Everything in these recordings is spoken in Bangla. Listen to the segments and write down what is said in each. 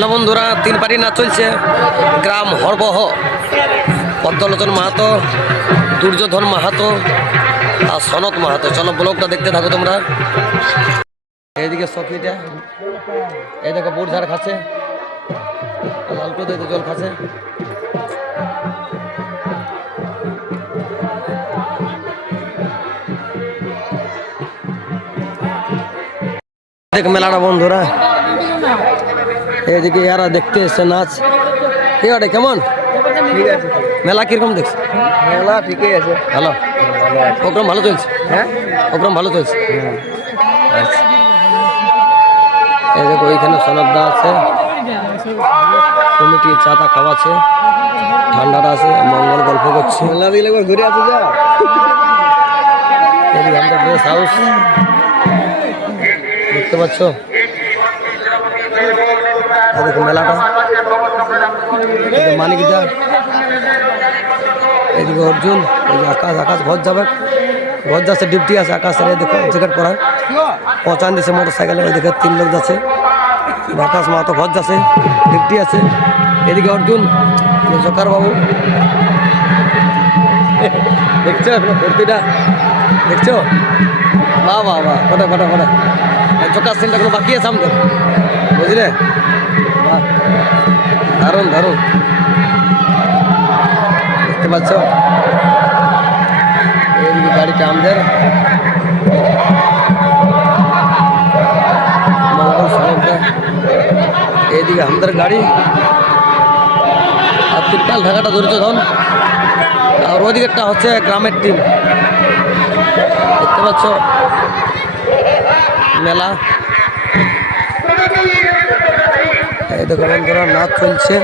হ্যালো বন্ধুরা, তিন পারি নাচ চলছে গ্রাম হরবহ। পদ্মলোচন মাহাতো, দুর্যোধন মাহাতো আর সনত মাহাতো। চলো ব্লগটা দেখতে থাকো তোমরা। এইদিকে সখীটা, এই দেখো বুট ঝাড় খাচ্ছে, লালটু দেখে জল খাচ্ছে। দেখ মেলাটা বন্ধুরা, এইদিকে এরা দেখতে এসছে নাচ। এবারে কেমন ঠিক আছে, মেলা কিরকম দেখছে? মেলা ঠিকই আছে, ভালো, প্রোগ্রাম ভালো চলছে। হ্যাঁ প্রোগ্রাম ভালো চলছে। আচ্ছা, এই দেখো ওইখানে সনদদা আছে, কমিটি চাটা খাওয়াচ্ছে, ঠান্ডাটা আছে, মঙ্গল গল্প করছে। মেলা দিলে একবার ঘুরে আসে যা। এদিকে আমাদের ড্রেস হাউস দেখতে পাচ্ছ। দেখো মেলাটা, মানিকদা, এদিকে অর্জুন, এই যে আকাশ, আকাশ ঘর যাবে, ঘর যাচ্ছে, ডিউটি আছে আকাশের। এই দেখো জ্যাকেট পরা পৌঁছান দিচ্ছে মোটর সাইকেলে। এদিকে 3 লোক যাচ্ছে, আকাশ মাহাতো ঘর যাচ্ছে, ডিউটি আছে। এদিকে অর্জুন, জকার বাবু, দেখছো কুর্তিটা দেখছো? বাহ বাহ বাহ, ফটা ফটা ফটা। জকার সিনটা কোনো বাকি আছে আমাদের, বুঝলে? বাহ, দারুণ দারুণ, দেখতে পাচ্ছ। এইদিকে গাড়িটা আমাদের মঙ্গল সনদটা, এইদিকে আমাদের গাড়ি। আর তিরপাল ঢাকাটা দুর্যোধন, আর ওইদিকেরটা হচ্ছে গ্রামের টিম। দেখতে পাচ্ছ মেলা। এই দেখো বন্ধুরা, নাচ চলছে।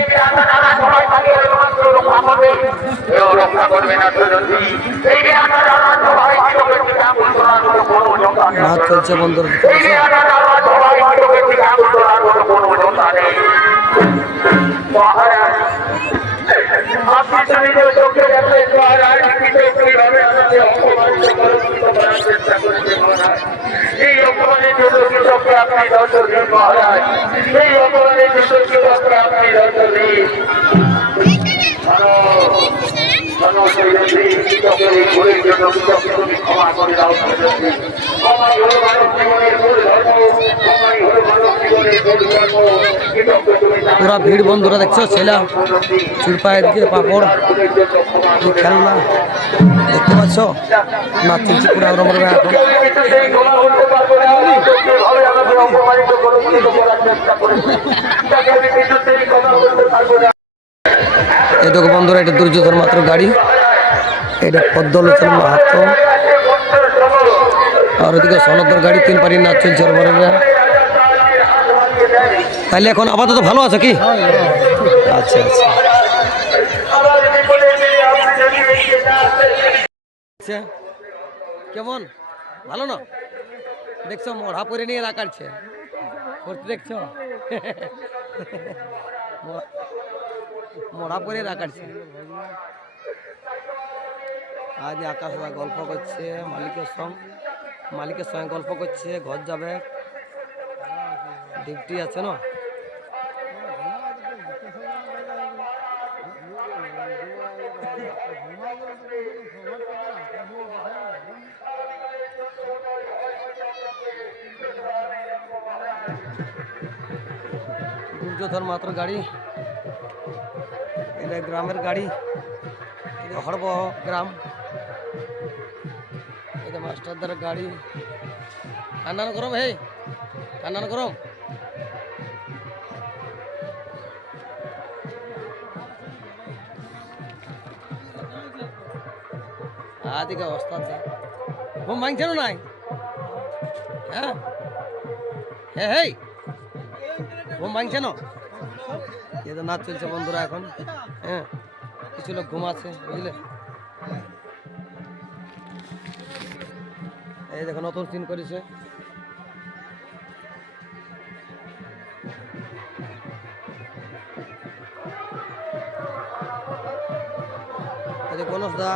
নাচ চলছে বন্ধুরা, দেখতে এই অপমানের জন্য কৃষককে আপনি দর্শন দিন মহারাজ, এই অপমানের জন্য কৃষককে আপনি দর্শন দিন। ক্ষমা করে দাও, ক্ষমাই হল মানব জীবনের মূল ধর্ম, ক্ষমাই হল মানব জীবনের মূল ধর্ম। পুরা ভিড় বন্ধুরা, দেখছো ছেলা চুরপায়ের দিকে পাপড়, খেলনা দেখতে পাচ্ছ। নাচ চলছে পুরা এখন। এই দেখো বন্ধুরা, এটা দুর্যোধন মাত্র গাড়ি, এটা পদ্মলোচন মাহাতো, আর ওদিকে সনদর গাড়ি। 3 পারি নাচ চলছে। তাহলে এখন আপাতত ভালো আছে কি? আচ্ছা আচ্ছা, কেমন ভালো না? দেখছো মড়া পরে নিয়ে রাখাচ্ছে, দেখছো মড়া পরে রাখাচ্ছে। আজ আকাশরা গল্প করছে মালিকের সঙ্গে গল্প করছে। ঘর যাবে, ডিউটি আছে না। দুর্যোধন মাত্র গাড়ি, এটা গ্রামের গাড়ি, এটা হরবহ গ্রাম। এটা মাস্টারদার গাড়ি। ঠান্ডা না গরম? হে ঠান্ডা না গরম? আদিকে অবস্থা ঘুম ভাঙছে না নাই? হ্যাঁ হ্যাঁ, ঘুম ভাঙছে না? এ তো নাচ চলছে বন্ধুরা এখন। হ্যাঁ, কিছু লোক ঘুমাচ্ছে, বুঝলে? এই দেখো নতুন সিন করেছে। গণেশ দা,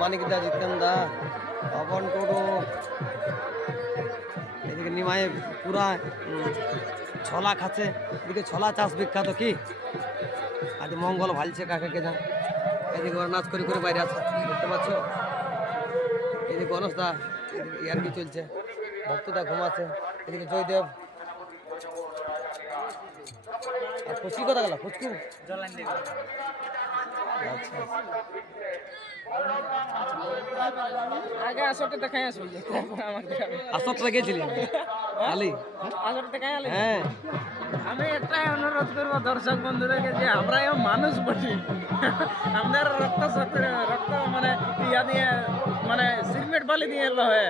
মানিক দা, জিতেন দা, পবন টুডু, এদিকে নিমায়ে পুরা ছলা খাচ্ছে। এদিকে ছলা চাষ বিখ্যাত কি আজ মঙ্গল ভালছে কাকে কে জান। এদিকে ওরা নাচ করে করে বাইরে আছে দেখতে পাচ্ছ। এদিকে গণেশ দা ইয়ার কি চলছে, ভক্তদা ঘুমাচ্ছে। এদিকে জয়দেব আর ফুচকি কথা গেল ফুচকু আচ্ছা আগে আসরটা দেখাই আসবো আসরটা গেছিলি আলি আসরটা দেখাই আলি হ্যাঁ আমি একটাই অনুরোধ করবো দর্শক বন্ধুদেরকে যে আমরা মানুষ বলি, আমাদের রক্ত মানে ইয়া দিয়ে মানে সিমেন্ট বালি দিয়ে লয়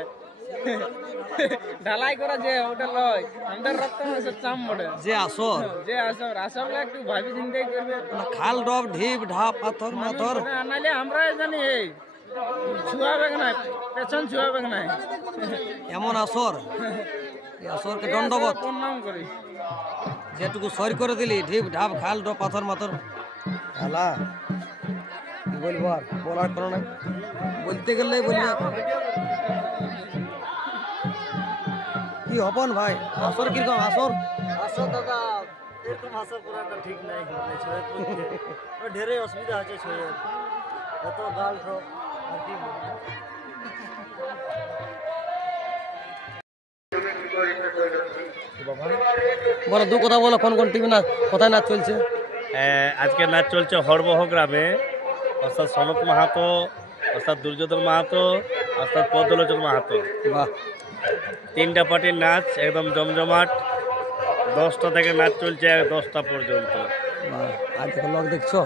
ঢালাই করা যে ওটা লয়, আমাদের রক্ত মানুষের চাম বটে। যে আসর যে আসলে একটু ভাবি চিন্তাই করবে, খাল ডব ঢিপ ঢাপ পাথর মাথর নাইলে আমরাই জানি এই ছুয়াবে না পেছন ছুয়াবে না এমন আসর এই আসরকে দণ্ডবত প্রণাম করি। যেটুকু সর করে দিলি ঢিপ ঢাপ খাল ডব পাথর মাথর হালা কি বলবো আর বলার কোনো নাই, বলতে গেলে বলবে কি হবন ভাই আসর কিরকম আসর আসো দাদা, এরকম আসা করাটা ঠিক নাই। ছয়ের পক্ষে ঢেরে অসুবিধা আছে। ছয়ের এত গাল ঠক আর কি বলো দু কথা বলো কোন কোন টিভি না কোথায় নাচ চলছে। আজকে নাচ চলছে হরবহ গ্রামে, অর্থাৎ সনক মাহাতো, অর্থাৎ দুর্যোধন মাহাতো, অর্থাৎ পদ্মলোচন মাহাতো। বাহ তিনটা পার্টির নাচ একদম জমজমাট। 10টা থেকে নাচ চলছে 10টা পর্যন্ত। বাহ আজ এখন লোক দেখছো,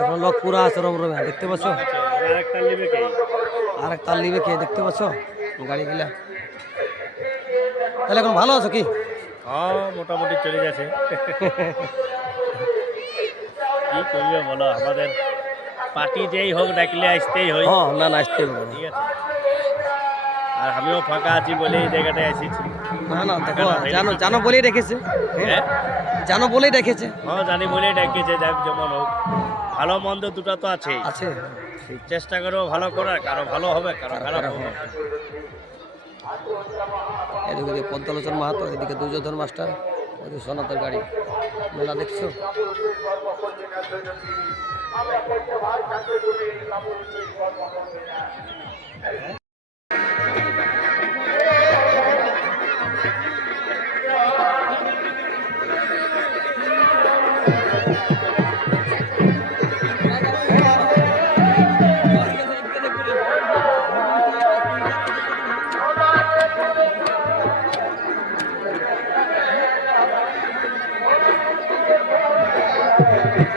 এখন লোক পুরা আছে রমরমে দেখতে পাচ্ছ। আরেকটা নিবে কে? আর এক তাল নিবে কে দেখতে পাচ্ছ গাড়ি গিলা। তাহলে এখন ভালো আছো কি? হ্যাঁ মোটামুটি চলে যাচ্ছে। কি করবে বলো, আমাদের পার্টি যেই হোক ডাকলে আসতেই হয়। হ্যাঁ না না আসতে হবে না। ঠিক আছে, আর আমিও ফাঁকা আছি বলে এই জায়গাটায় এসেছি। না না দেখো জানো জানো বলেই রেখেছে, হ্যাঁ জানো বলেই রেখেছে হ্যাঁ জানি বলেই ডেকেছে, যাক যেমন হোক। ভালো মন্দ দুটো তো আছেই, আছে ঠিক চেষ্টা করো ভালো করার, কারো ভালো হবে কারো খারাপ হবে। এদিকে যে পদ্মলোচন মাহাতো, এদিকে দুর্যোধন মাস্টার, ওদিকে সনাতন গাড়ি মেলা দেখছো।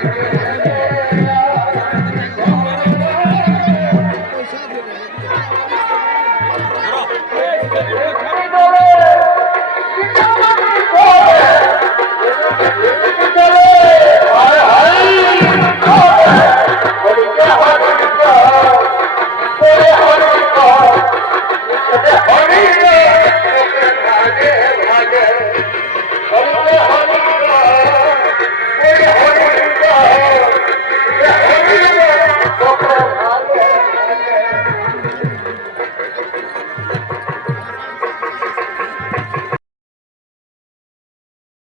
Thank you.